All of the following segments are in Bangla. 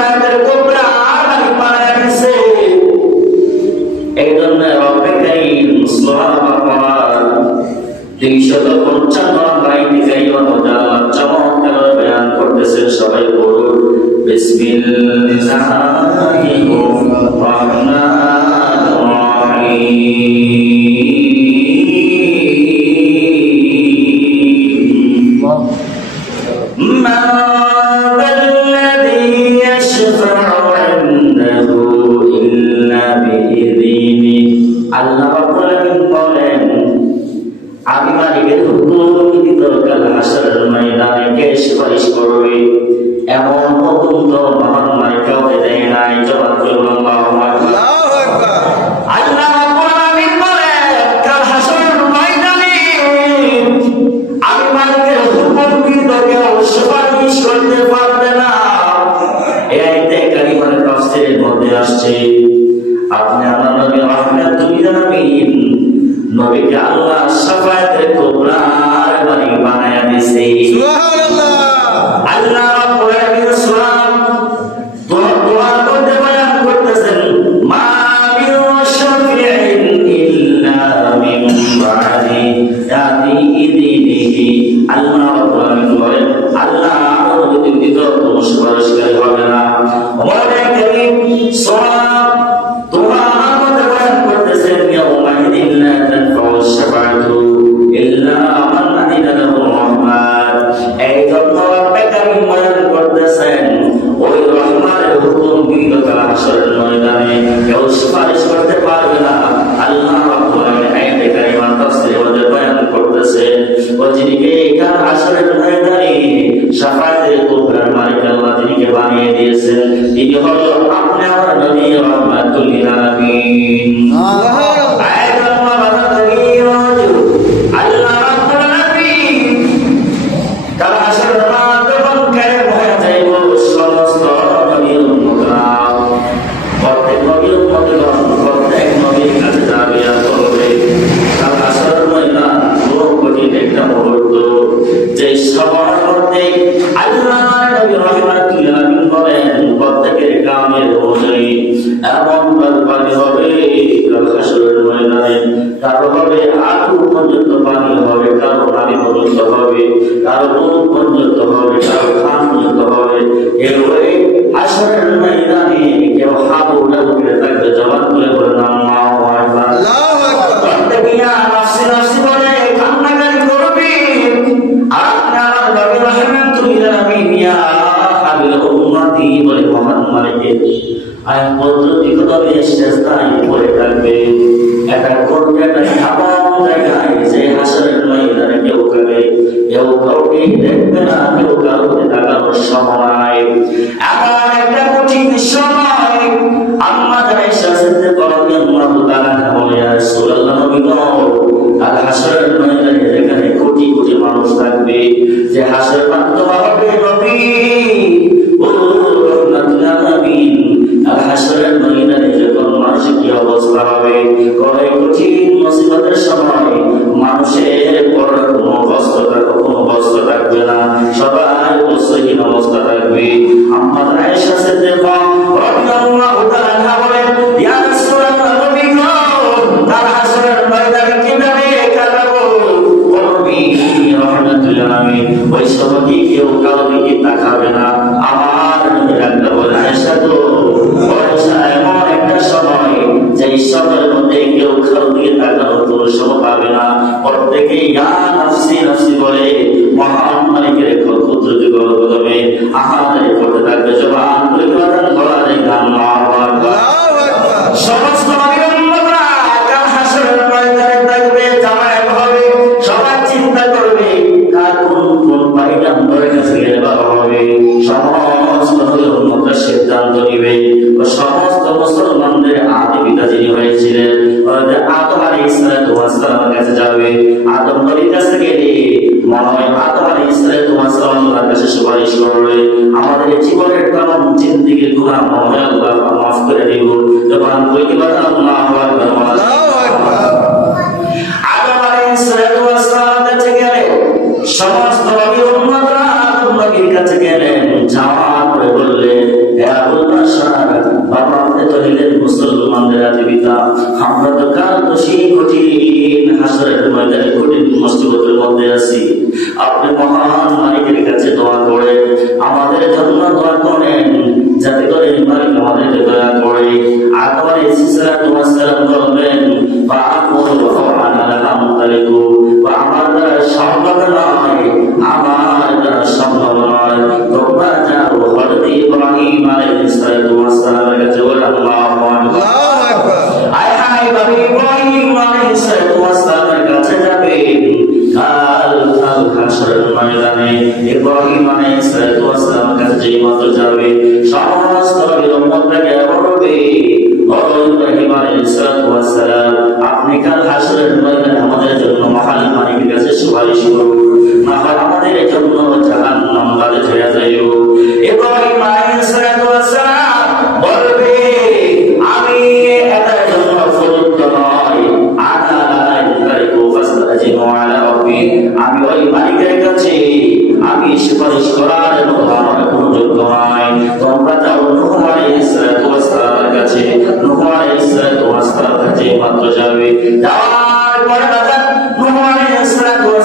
শাফায়াতের কোবরা আর বানায় দিয়েছে। এই জন্য রব্বে কারীম সূরা বাকারা 355 আয়াতে কারিমা চমৎকার বয়ান করতেছেন। সবাই বলুন বিসমিল্লাহির রহমানির রহিম। মা যাল্লাযী ইয়াশফাউ ইনদাহু ইল্লা বিইذনিহি। আল্লাহ রাব্বুল আলামিন বলেন, আমি মালিকের হুকুম ব্যতীত কাল হাসরের ময়দানে কে সুপারিশ করবে? এমন হুকুম তো মহান মালিক কাউকে দেয় নাই। জবাব দিন আল্লাহু আকবার। আল্লাহ রাব্বুল আলামিন বলেন, কাল হাসরের ময়দানে আমি মালিকের হুকুম ব্যতীত কেউ সুপারিশ করতে পারবে না। এই আয়াতে কারিমার তাফসীরের মধ্যে আসছে, আপনি আল্লাহ নবী রাহমাতুল লিল আলামিন নবীকে আল্লাহ শাফায়াতের কোবরার মালিক বানায়া দিয়েছে। সুবহানাল্লাহ। আল্লাহ রাব্বুল আলামিন সূরা দোয়ার মধ্যে বয়ান করতেছেন, মা মিন শাফিঈন ইল্লা মিন বা'দি ইযনিহি। আল্লাহ রাব্বুল আলামিন বলেন, আল্লাহ অনুমতি দিত কোন সুপারিশকারী হবে না। ওয়ালাইকুম কারীম সূরা দোয়ার মধ্যে বয়ান করতেছেন, ইয়াউমাইদিন লা তানফাউ শাফাআতু ইল্লা মান আযিনা লাহু রাহমান। এই জন্য রব্বে কারীম বয়ান করতেছেন, ওই রহমানের হুকুম বিনা কাল হাসরের ময়দানে কেউ সুপারিশ করতে পারবে না। আল্লাহ রাব্বুল আলামিন আয়াতে কারিমা তাফসীরের মধ্যে বয়ান করতেছেন, ও যিনিকে কাল হাসরের ময়দানে শাফায়াতের কোবরার মালিক আল্লাহ যিনিকে বানিয়ে দিয়েছেন, তিনি হলো আপনি আমার নবী রাহমাতুল লিল আলামিন। আল্লাহ রাব্বুল আলামিন কাল হাসরের ময়দানে কায়েম হয়ে যাইব সমস্ত নবীর উম্মতরা। প্রত্যেক নবীর উম্মতগণ প্রত্যেক নবীর কাছে যাবে আর বলবে, কাল হাসরের ময়দান বড় কঠিন একটা মুহূর্ত, যে সময়ের মধ্যে আল্লাহ নবী রাহমাতুল লিল আলামিন বলেন, প্রত্যেকের কামের অনুযায়ী এমন পানি হবে কাল হাসরের ময়দানে, কারো হবে হাঁটু পর্যন্ত পানি হবে, কারো নাভি পর্যন্ত হবে, কারো মুখ পর্যন্ত হবে, কারো কান পর্যন্ত হবে। এরপরে হাসরের ময়দানে কেউ হাবু ডাবু করে থাকবে। জবান তুলে বলেন আল্লাহু আকবার। আল্লাহু আকবার। প্রত্যেকে নাফসি নাফসি বলে কান্নাকাটি করবে। আর আপনার নবী রাহমাতুল লিল আলামিন ইয়া হাবিল উম্মতি বলে মহান মালিকের আয় পদ্ধতি কতবে শেষদায় পড়ে থাকবে। এটা করবে একটা এমন জায়গায় যে হাসরের ময়দানে কেউ কাউকে দেখবে না, কেউ কাউকে তাকানোর সময়। এমন একটা কঠিন সময় আমাদের আয়েশা সিদ্দিকা রাদিয়াল্লাহু তাআলা বলে, ইয়া রাসূলুল্লাহ নবী গো, আল হাসরের ময়দানে যেখানে কোটি কোটি মানুষ থাকবে, যে হাসরের মাধ্যমে হবে নবী ও রাহমাতুল আলামিন, আল হাসরের ময়দানে যখন মানুষের কি অবস্থা হবে, কয় কঠিন মুসিবতের সময় মানুষের পড়ার কোনো বস্ত্র থাকবে না, সবাই বস্ত্রহীন অবস্থা থাকবে। আমাদের আয়েশা সিদ্দিকা রাদিয়াল্লাহু তাআলা বলেন, ইয়া রাসূলুল্লাহ নবী গো, আল হাসরের ময়দানে কিভাবে কাটাবো? নবী রাহমাতুল আলামিন ওই সময় কেউ কারো দিকে তাকাবে না। আমার নবীর একটা বলে, আয়েশা গো, এমন একটা সময় যেই সময়ের মধ্যে কেউ কারো দিকে তাকানোর কোনো সময় পাবে না। প্রত্যেকে ইয়া নাফসি নাফসি বলে মহান মালিকের ক্ষুদ্র যুগলবে আহারে করতে থাকবে। জবান তুলে বলা যায় আল্লাহু আকবার। সমস্ত নবীর উম্মতরা কাল হাসরের ময়দানে থাকবে, জামায়াত হবে, সবাই চিন্তা করবে কার কোন পাইগাম ধরে কাছে গেলে ভালো হবে। সমস্ত নবীর উম্মতরা সিদ্ধান্ত নিবে। সমস্ত মুসলমানদের আদি পিতা যিনি হয়েছিলেন আদম আলাইহিস সালামের কাছে যাবে। আদম নবীর কাছে গেলে মনে হয় আদম আলাইহিস সালামের কাছে সুপারিশ করবে, আমাদের জীবনের তমাম জিন্দেগির গুনাহ মনে হয় আল্লাহ মাফ করে দিব। যখন বলতে পারেন আল্লাহু আকবার, আল্লাহু আকবার। আদম আলাইহিস সালামের কাছে গেলে সমস্ত নবীর উম্মতরা আদম নবীর কাছে গেলেন, যাওয়ার পরে বললেন, হে আবু আমরা তো কাল তো সেই কঠিন হাসরের ময়দানে কঠিন মুসিবতের মধ্যে আছি। আপনি মহান মালিকের কাছে দোয়া করেন, আমাদের জন্য দোয়া করেন, যাতে করে মালিক আমাদেরকে দয়া করে। আদম আলাইহিস সালাম বলবেন আমার দ্বারা সম্ভব নয়, আমার দ্বারা সম্ভব নয়, তোমরা যাও হযরত ইব্রাহিম আলাইহিস সালামের কাছে বলে আল্লাহু আকবার। আয় হায় নবী ইব্রাহিম আলাইহিস সালামের কাছে যাবে কাল হাসরের ময়দানে। ইব্রাহিম আলাইহিস সালামের কাছে যেই মাত্র যাবে সমস্ত উম্মতকে বলবে, ও ইব্রাহিম আলাইহিস সালাম, আপনি কাল হাসরের ময়দানে আমাদের জন্য মহান মালিকের কাছে সুপারিশ করুন, না হয় আমাদের জন্য জাহান্নাম বাজে হয়ে যাইও। ইব্রাহিম আলাইহিস সালাম বলবে, আমি এটার জন্য উপযুক্ত নয়, আমি ওই মালিকের কাছে আমি সুপারিশ করার আমার কোনো যোগ্য নয়। তোমরা যাও নূহ আলাইহিস সালামের কাছে, নূহ আলাইহিস সালামের কাছে মাত্র যাবে, যাওয়ার পরে নূহ আলাইহিস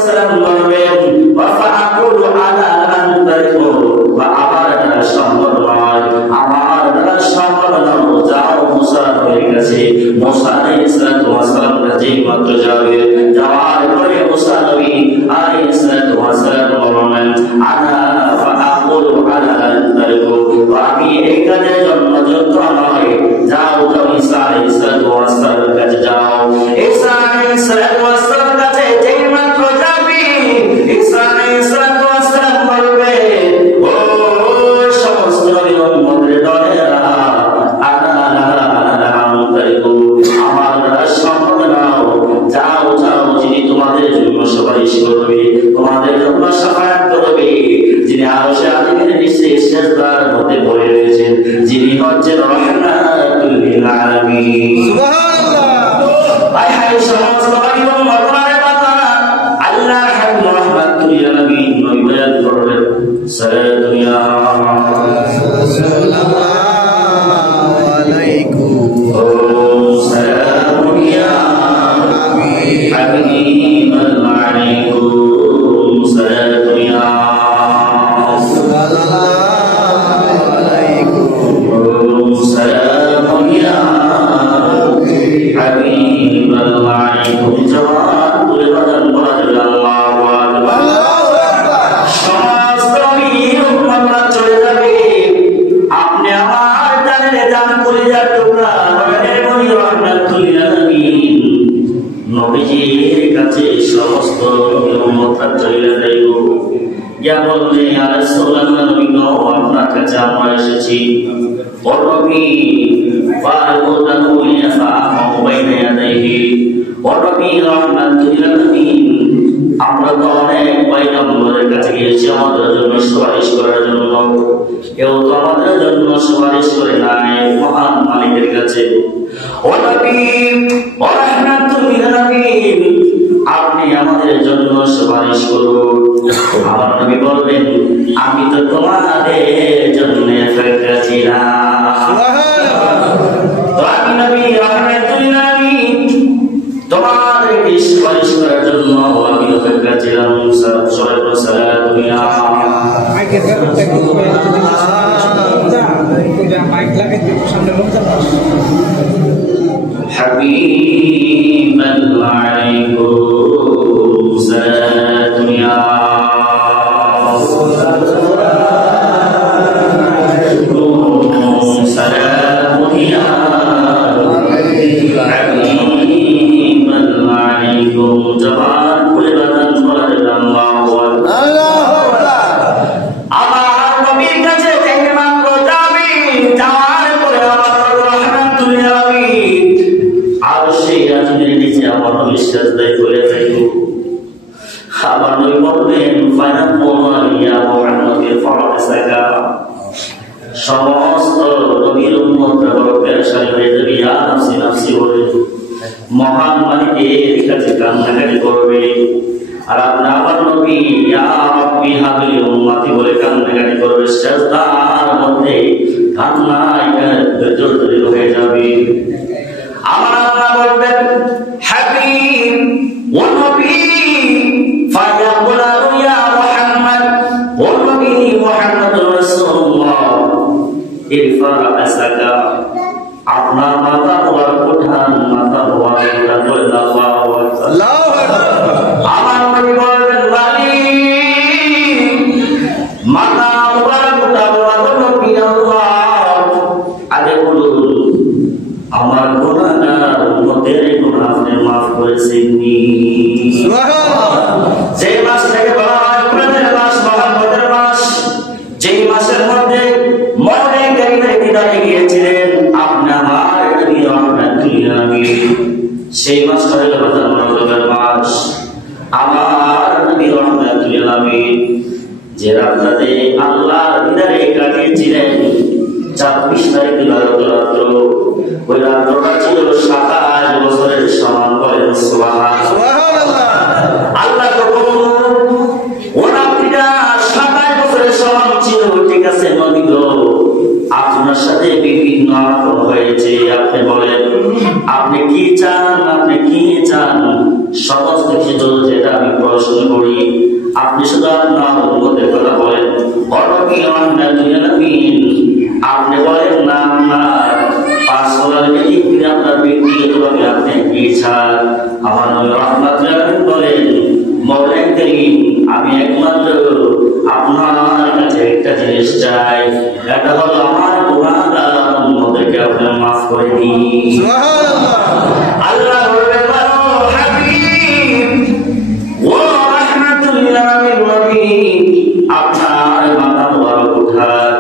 সালাম বলবেন ওয়াফাকুল আলা আন তারিকু, আমার দ্বারা সম্ভব নয়, আমার দ্বারা সম্ভব নয়, যাও মুসা নবীর কাছে। মুসা আলাইহিস সালামের কাছে মাত্র যাবে, যাওয়ার পরে মুসা নবী আলাইহিস সালাম বলবেন আনা ফাআকুল আলা আন তারিকু, আমি এই কাজের জন্য যোগ্য নয়, যাও যাও ঈসা আলাইহিস সালামের কাছে যাও। ঈসা আলাইহিস সালামের কাছে যেই মাত্র যাবে, ঈসা আলাইহিস সালাম বলবে, ও সমস্ত উম্মতের দলেরা, আমার দ্বারা সম্ভব নাও, যাও যাও যিনি তোমাদের জন্য সুপারিশ করবে, তোমাদের জন্য সাফায়াত করবে, যিনি আরশে আজিমের নিচে সিজদার মধ্যে পড়ে রয়েছেন, যিনি হচ্ছেন রাহমাতুল লিল আলামিন। সুবহানাল্লাহ। আয় হায় সমস্ত উম্মত আল্লাহ রাহমাতুল লিল আলামিন নবী বয়ান করলেন, সালাতু ইয়া নবীজির কাছে সমস্ত উম্মতরা চলে যাইব, ইয়া বলবে ইয়া রাসূলুল্লাহ, নবী গো আপনার কাছে আমরা এসেছি, ও নবী ফারুদাহু ইয়াফাহু বাইনা ইয়াদাইহি, ও নবী রাহমাতুল লিল আলামিন, আমরা তো অনেক পয়গম্বরের কাছে গিয়েছি আমাদের জন্য সুপারিশ করার জন্য, কেউ তো আমাদের জন্য সুপারিশ করে নাই মহান মালিকের কাছে। ও নবী ও রাহমাতুল লিল আলামিন, আপনি আমাদের জন্য সুপারিশ করুন। আমার নবী বলবেন, আমি তো তোমাদের জন্য অপেক্ষা ছিলাম। তো আমি নবী রাহমাতুল লিল আলামিন তোমাদেরকে সুপারিশ করার জন্য আমি অপেক্ষা ছিলাম। সালাতু ইয়া হাবিবাল আলাইকুম সালাতু ইয়া সমস্ত নবীর উম্মতরা বড় পেরেশানি হয়ে যাবে, ইয়া নাফসি নাফসি বলে মহান মালিকের কাছে কান্নাকাটি করবে। আর আপনি আমার নবী ইয়া রাব্বি হাবলি উম্মতি বলে কান্নাকাটি করবে, সিজদার মধ্যে কান্নায় জর্জরিত হয়ে যাবে। আমার আল্লাহ বলবেন হাবিব ও নবী ফায়াকুলু ইয়া মুহাম্মদ ও নবী মুহাম্মদুর রাসূলুল্লাহ ইরফা রাসাকা আপনার মাথা মোবারক উঠান মাথা মোবারক উঠান বলেন আল্লাহু আকবার আমার নবী বলবেন ওয়ালি মাথা মোবারক উঠাবো নবী আল্লাহ আগে বলুন আমার গুনাহগার উম্মতের গুনাহ আপনি maaf করেছেন নি সুবহানাল্লাহ যে মাস থেকে বলা হয় কোরআনের মাস মহব্বতের মাস যেই মাসের মধ্যে মনে কারিমের বিদায় গিয়েছিলেন আপনি আমার নবী রাহমাতুল আলামিন সেই মাসটা হলো রমজানের মাস আমার নবী রাহমাতুল আলামিন যে রাতে আল্লাহর দিদারে কাটিয়েছিলেন 26 তারিখ রাত্র ওই রাতটা ছিল 27 বছরের সমান বলেন সুবহানাল্লাহ আল্লাহ তখন ওই রাতটা 27 বছরের সমান ছিল ঠিক আছে নবী গো আপনার সাথে বিভিন্ন আলাপ হয়েছে আপনি বলেন আপনি কি চান সমস্ত কিছু যেটা আমি প্রশ্ন করি আপনি শুধু আল্লাহর উম্মতের কথা বলেন অনবী আনবিন আপনি বলেন না আপনার পার্সোনাল ব্যক্তি আপনার ব্যক্তিগতভাবে আপনি কি চান আমার নবী রাহমাতুল আলামিন বলেন মওলা করিম আমি একমাত্র আপনার কাছে একটা জিনিস চাই এটা হলো আমার গুনাহগার উম্মতকে আপনি maaf করে দিন সুবহানাল্লাহ আল্লাহ বলবেন হাবিব ও রাহমাতুল লিল আলামিন আপনার মাথা মোবারক উঠান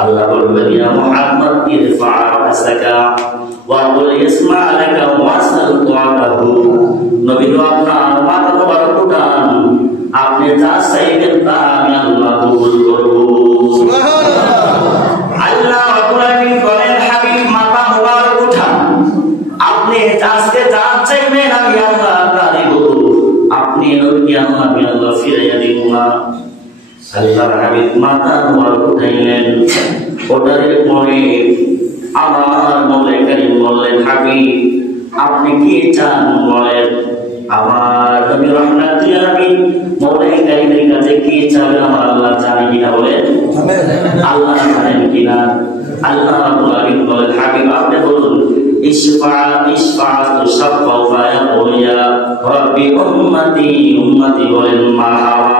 আল্লাহ বলবেন ইয়া মুহাম্মদ ইরফা রাসাকা ওয়া কুল ইসমা লাকা ওয়াসাল তুআদাহু নবী আপনার মাথা মোবারক উঠান আপনি যা চাইবেন তা আমি আল্লাহ কবুল করব সুবহানাল্লাহ আল্লাহ রাব্বুল আলামিন বলেন হাবিব মাথা মোবারক উঠান আপনি আজকে যা চাইবেন আমি আল্লাহ তা দেব আপনি নবী আল্লাহ ফিরাইয়া দিব না আল্লাহর হাবিব মাথা মোবারক উঠাইলেন ওটার পরে আমার মওলা করিম বললেন হাবিব আপনি কি চান বলেন আমার নবী রাহমাতুল আলামিন মওলা করিমের কাছে কি চাবে আমার আল্লাহ জানে কিনা বলেন আল্লাহ জানেন কিনা আল্লাহ রাব্বুল আলামিন বলেন হাবিব আপনি বলুন ইশফা তুশফা ফায়াকুল ইয়া রাব্বি উম্মতি বলেন মারহাবা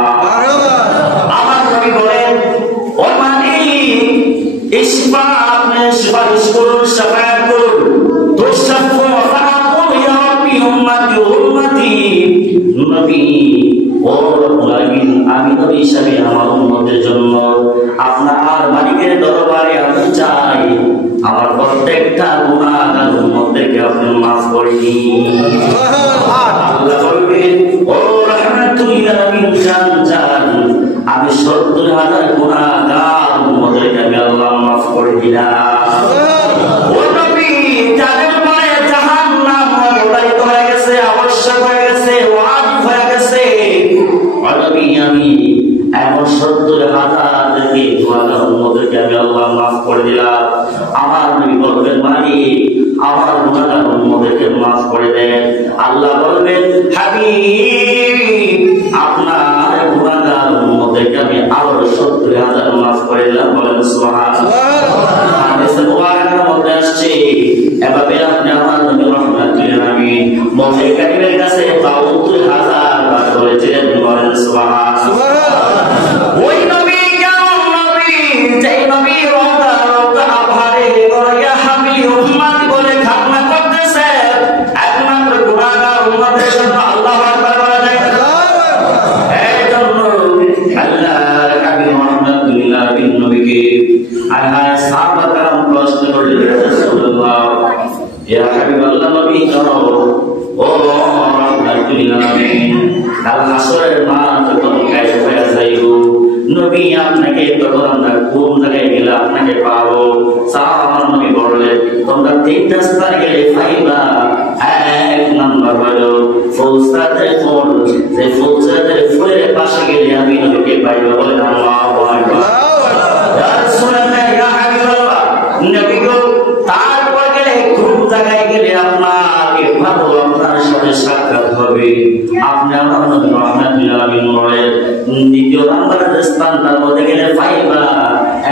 আমার নবী বলেন ও মালিক ইশফা আপনি সুপারিশ করুন শাফায়াত করুন তুশফা ফায়াকুল ইয়া রাব্বি উম্মতি নবী ও রব্বুল আলামিন আমি নবী হিসাবে আমার উম্মতের জন্য আপনার মালিকের দরবারে আমি চাই আমার প্রত্যেকটা গুনাহগার উম্মতকে আপনি maaf করে দিন আল্লাহ বলবেন ও রাহমাতুল লিল আলামিন জান আমি 70,000 গুনাহগার উম্মতকে আমি আল্লাহ maaf করে দিলাম ও নবী যাদের মানে জাহান্নাম মোবাইত হয়ে গেছে আবশ্যক হয়ে গেছে ওয়াজিব হয়ে গেছে নবী আমি এমন 70,000 কে গুনাহগার উম্মতকে আমি আল্লাহ maaf করে দিলাম আমার নবী বলবেন মালিক আমার গুনাহগার উম্মতকে maaf করে দেন আল্লাহ বলবেন হাবিব আপনার গুনাহগার উম্মতকে আমি আরো 70,000 maaf করে দিলাম বলেন সুবহানাল্লাহ হাদিসে মুবারকের মধ্যে আসছে এভাবে আপনি আমার নবী রাহমাতুল লিল আলামিন মওলা করিমের কাছে 72,000 বার বলেছিলেন বলেন সুবহানাল্লাহ ওই নবী কেমন নবী যেই নবী রওজা আবহারে গড়িয়া হাবিল উম্মত বলে খাতনা করতেছে একমাত্র গুনাহগার উম্মতের জন্য আল্লাহু আকবার বলা যায় এই জন্য আল্লাহর হাবিব মুহাম্মদ বিন নবীকে আল্লাহ সাহাবা کرام প্রশ্ন করলেন রাসূলুল্লাহ ইয়া হাবিবাল্লাহ নবী করো ও রাহমাতুল আলামিন কাল হাসরের মাঠ যখন কায়েম হয়ে যাইব নবী আপনাকে তখন আমরা কোন জায়গায় গেলে আপনাকে পাবো সাহাবা নবী বললেন তোমরা তিনটা স্থানে গেলে পাইবা এক নাম্বার হলো ফুলসাতে ফুল যে ফুলসাতে ফুলের পাশে গেলে আমি নবীকে পাইবা বলেন আল্লাহু আকবার ইয়া রাসূলুল্লাহ ইয়া হাবিবাল্লাহ নবী গো তারপর গেলে কোন জায়গায় গেলে আমার নবী রাহমাতুল আলামিন বলেন দ্বিতীয় নম্বরের স্থানটার মধ্যে গেলে পাইবা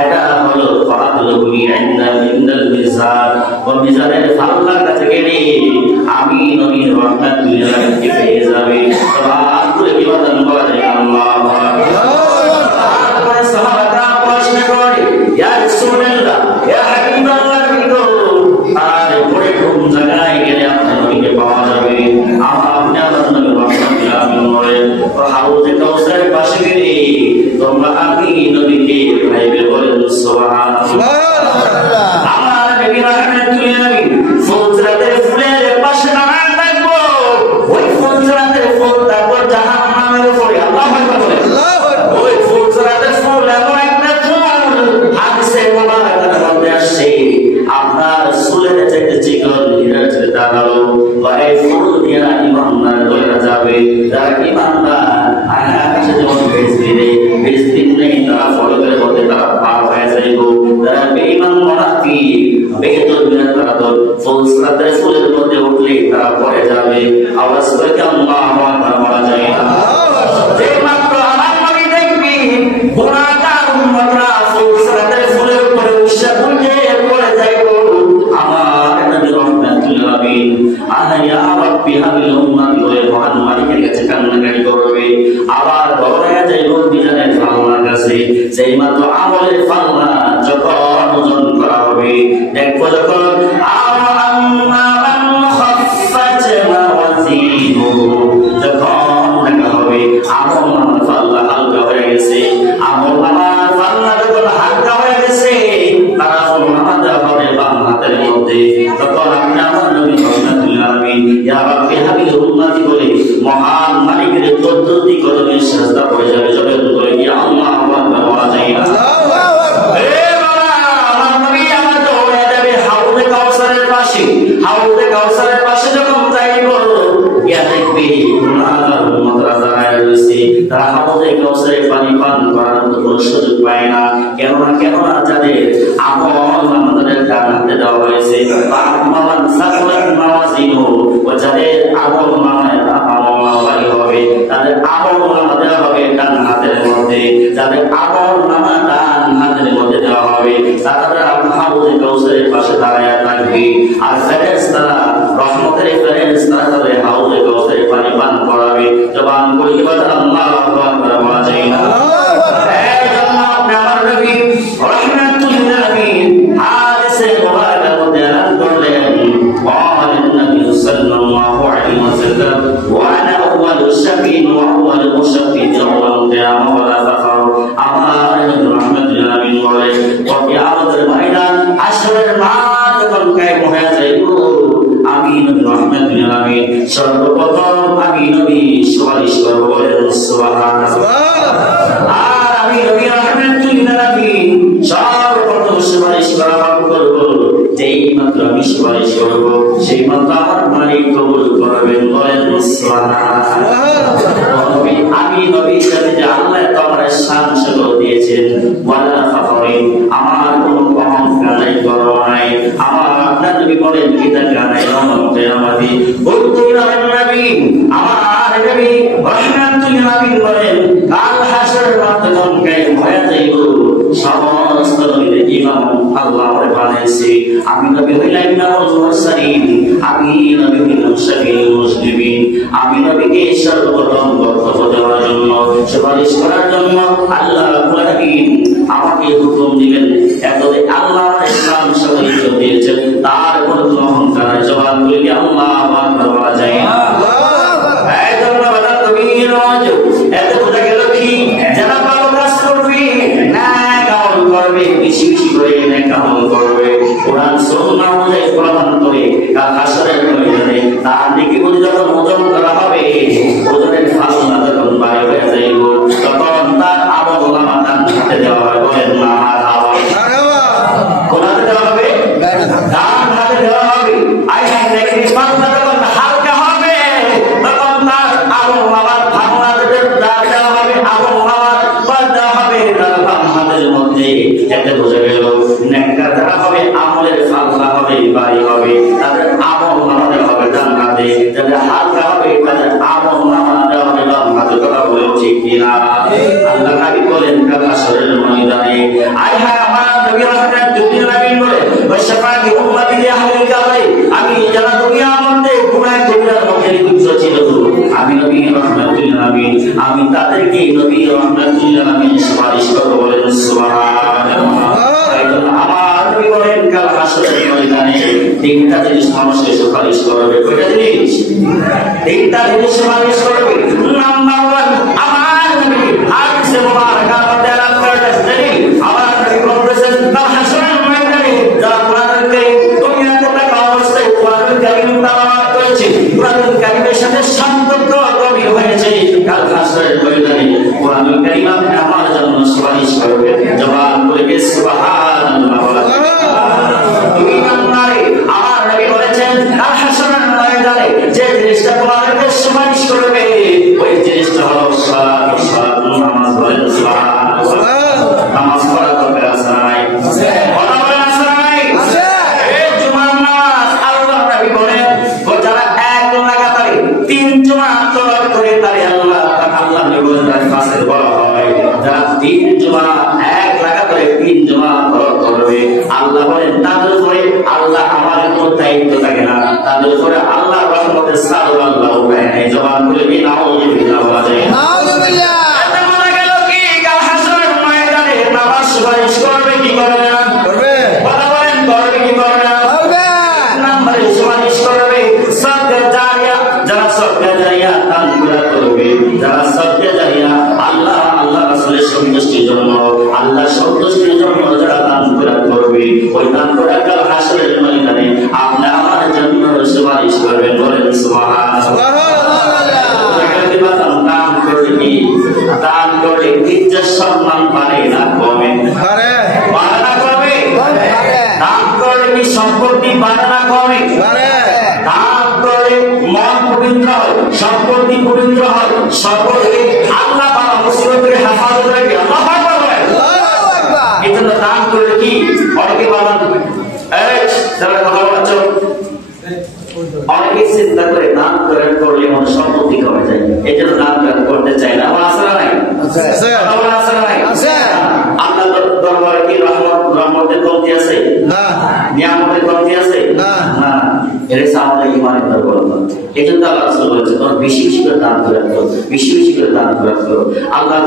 এটা হলো ফাদলুনি ইনদাল মিজান ও মিজানের আল্লাহর কাছে গেলে আমি নবী রাহমাতুল আলামিনকে পেয়ে যাবে তোমরা করে কি বলেন বলে আল্লাহু আকবার সাহাবারা প্রশ্ন করে ইয়া রাসূলুল্লাহ ইয়া হাবিবাল্লাহ আর বড় কোন জায়গায় গেলে আপনার নবীকে পাওয়া যাবে আপনি আমার নবী রাহমাতুল আলামিন বলেন হাউজে কাউসারের পাশে গেলে তোমরা আমি নবীকে পাইবে বলেন সুবহানাল্লাহ আমার নবী রাহমাতুল আলামিন ফুলরাতের ফুলের পাশে দাঁড়ায় থাকবো ওই ফুলরাতের ফুল তারপর জাহান্নামের উপরে আল্লাহু আকবার বলে ওই ফুলরাতের ফুল এমন একটা ফুল হাদিসে মুবারাকার মধ্যে আসছে আপনার ফুলের চাইতে চিকন হীরার চাইতে দাঁড়ালো বা এই ফুল দিয়ে ইমানদার হয়ে যাবে যারা ইমানদার আকাশে যেমন বেশ দিন নেই তারা ফলো করে বলতে তারা পার হয়ে যাইব যারা বেঈমান মুনাফিক বেদবিনা তারা তো ফুলরাতের ফুলের মধ্যে উঠলে তারা পড়ে যাবে আওয়াজ করে আল্লাহু আকবার বলা যায় না যে মাত্র আমার নবী দেখবি গুনাহগার উম্মতরা ফুলরাতের ফুলের উপরে উঠে পড়ে যাইব আমার নবী রাহমাতুল আলামিন আয়া রাব্বি হাবিল উম্মতি বলে মহান মালিকের কাছে কান্নাকাটি করবে আবার দৌড়ায়া যাইব মিজানের আল্লাহর কাছে সেই মাত্র আমলের পাল্লা যখন ওজন করা হবে দেখো যখন যখন দেখা হবে আমল নামার পাল্লা হালকা হয়ে গেছে আমল নামার পাল্লা যখন হালকা হয়ে গেছে তারা আমল নামা দেওয়া হবে বাম হাতের মধ্যে তখন আপনি আমার নবী রাহমাতুল আলামিন ইয়া রাব্বি হাবিল উম্মতি বলে মহান মালিকের চতুর্দিক কদমে সিজদা পড়ে যাবে যবে করে কি আল্লাহু আকবার বলা যায় না হাউজে কাউসারের পাশে যখন যাইব ইয়া দেখবি গুনাহগার উম্মতরা দাঁড়ায় রয়েছে তারা হাউজে কাউসারের পানি পান করার মতো কোনো সুযোগ পায় না কেননা যাদের আমল আমাদের ডান হাতে দেওয়া হয়েছে বা আমামান সাকলাত মাওয়াজিনু ও যাদের আমল নামায় আমল নামাই হবে তাদের আমল নামা দেওয়া হবে ডান হাতের মধ্যে যাদের আমল নামা ডান হাতের মধ্যে দেওয়া হবে তারা হাউজে কাউসারের পাশে দাঁড়ায় থাকবে আর ফেরেশতারা রহমতের ফেরেশতারা তাদের হাউজে কাউসারের পানি পান করাবে জবান করে কি বলে আল্লাহু আকবার বলা যায় না এই জন্য আমার নবী রাহমাতুল আলামিন হাদিসে মুবারাকার মধ্যে এলান করলেন قال النبي صلى الله عليه وسلم وانا اول شفيع واول مشفع يوم القيامه ولا فخر আমার নবী রাহমাতুল আলামিন বলে কিয়ামতের ময়দান হাশরের মাঠ যখন কায়েম হয়ে যাইব আমি নবী রাহমাতুল আলামিন সর্বপ্রথম আমি নবী সুপারিশ করব বলেন সুবহানাল্লাহ আর আমি নবী রাহমাতুল আলামিন সর্বপ্রথম সুপারিশ করা করব যেই মাত্র আমি সুপারিশ করব সেই মাত্র আমার মালিক কবুল করবেন বলেন সুবহানাল্লাহ আমি নবী সাথে যে আল্লাহ তোমার শান সকল দিয়েছেন ওয়ালা ফাখরিন আমার কোনো অহংকার নাই গর্ব নাই আমার আপনার নবী বলেন কিতাব গানাই কিয়ামতি বলতে নবী আমার নবী রাহমাতুল আলামিন বলেন কাল হাসরের মাঠে যখন কায়েম হয়ে যাইব সমস্ত নবীদের ইমাম আল্লাহ বানাইছে আমি নবী হইলাম ইমামুল মুরসালিন আমি নবী হইলাম শাফিউল মুসলিমিন আমি নবীকে সর্বপ্রথম বক্তব্য দেওয়ার জন্য সুপারিশ করার জন্য আল্লাহ রাব্বুল আলামিন আমাকে হুকুম দিলেন এতদিন আল্লাহ ইসলাম সকল ইজ্জত দিয়েছেন তার কোনো অহংকার নাই জবান বলি আল্লাহু আকবার বলা যায় না এই জন্য বাবা তুমি রোজ এত বোঝা গেল কি যারা ভালো কাজ করবে না কাজ করবে বেশি বেশি করে না কাজ করবে কোরআন সুন্নাহ অনুযায়ী প্রমাণ করে কাল হাসরের ময়দানে তার দিকে বুঝে যখন ওজন করা হবে ওজনের ফাসলা যখন বাইরে হয়ে যাইব তখন তার আমল নামা ডান হাতে দেওয়া হবে বলেন না মারহাবা কোন হাতে দেওয়া হবে ডান হাতে দেওয়া হবে আই দেখি ফাসলা যখন হালকা হবে তখন তার আমল নামা ভাঙা দেওয়া হবে আমল নামা বাদ দেওয়া হবে তার বাম হাতের মধ্যে একটা বোঝা গেল নেককার যারা হবে আমলের ফাসলা হবে বাড়ি হবে তাদের আমল নামা দেওয়া হবে ডান হাতে যাদের হালকা হবে তাদের আমল নামা দেওয়া হবে আল্লাহ নবী বলেন কাল হাসরের ময়দানে আয় হায় আমার নবী রাহমাতুল্লিল আলামিন বলে ওয়াশফাতি উম্মতি আহলিল কাবাই আমি যারা দুনিয়ার মধ্যে গুনাহ কবিরার মধ্যে লিপ্ত ছিল আমি নবী রাহমাতুল্লিল আলামিন আমি তাদেরকে নবী রাহমাতুল্লিল আলামিন সুপারিশ করব বলেন সুবহানাল্লাহ। আমার নবী বলেন কাল হাসরের ময়দানে তিনটা জিনিস মানুষকে সুপারিশ করবে। কয়টা জিনিস? তিনটা জিনিস সুপারিশ করবে। নাম্বার 1 আমার নবী হাদিসে মুবারাকা মধ্যে আলাপ করেছেন আমার নবী বলেছেন কাল হাসরের ময়দানে যারা কোরআনুল কারীম দুনিয়াতে থাকা অবস্থায় কোরআনুল কারীম তেলাওয়াত করেছে কোরআনুল কারীমের সাথে সম্পর্ক গভীর হয়েছে কাল হাসরের ময়দানে কোরআনুল কারীম আমার জন্য সুপারিশ করবে। জবান করে সুবহানাল্লাহ। আমার নবী বলেছেন কাল হাসরের ময়দানে যে জিনিসটা তোমাদেরকে সুপারিশ করবে ওই জিনিসটা হলো সালাত নামাজ। বলেন সুবহানাল্লাহ। নামাজ পড়া দরকার আছে না নাই? পড়া আছে না নাই? এই জুমার নামাজ আল্লাহ নবী বলেন যারা এক লাগাতারে 3 জুমা তওয়াব করে তারে আল্লাহ নবী বলেন তার কাছে বলা হয় যারা 3 জুমা এক লাগাতারে 3 জুমা তওয়াব করবে আল্লাহ বলেন তাদের উপরে আল্লাহ আমার কোনো দায়িত্ব থাকে না, তাদের উপরে আল্লাহর রহমতের সাদর আল্লাহ উঠায় নেয়। জবান খুলে কি নাউযুবিল্লাহ বলা যায়? নাউযুবিল্লাহ। এটা বলা গেল কি কাল হাসরের ময়দানে নামাজ সুপারিশ করবে কি করবে না? করবে। কথা বলেন করবে কি করবে না? করবে। নাম্বারে সুপারিশ করবে সদকা জারিয়া, যারা সদকা জারিয়া দান করবে, যারা সদকা জারিয়া আল্লাহ রাসূলের সন্তুষ্টির জন্য আল্লাহ সন্তুষ্টির জন্য যারা দান করবে ওই দান করা কাল হাসরের ময়দানে আপনি আমার জন্য সুপারিশ করবেন। বলেন সুবহানাল্লাহ। দান করলে কি দান করলে ইজ্জত সম্মান বাড়ে না কমে? বাড়ে না কমে? দান করলে কি সম্পত্তি বাড়ে না কমে? দান করলে মন পবিত্র হয়, সম্পত্তি পবিত্র হয়, সকলকে আল্লাহ তাআলা মুসিবতের হেফাজত রাখে। আল্লাহু আকবার বলেন। এজন্য দান করলে কি অনেকে বলেন যারা কথা বলছো অনেকে চিন্তা করে দান করলে মনে সম্পত্তি কমে যায়, এই জন্য দান করতে চাই না। আমার আসলে নাই আল্লাহ দরবারে কি রহমতের কমতি আছে? নিয়ামতের কমতি আছে? না। এটা আমাদের ইমানের দুর্বলতা। এই জন্য আল্লাহ রাসূল বলেছেন বেশি বেশি করে দান করে রাখো, বেশি বেশি করে দান করে রাখো। আল্লাহ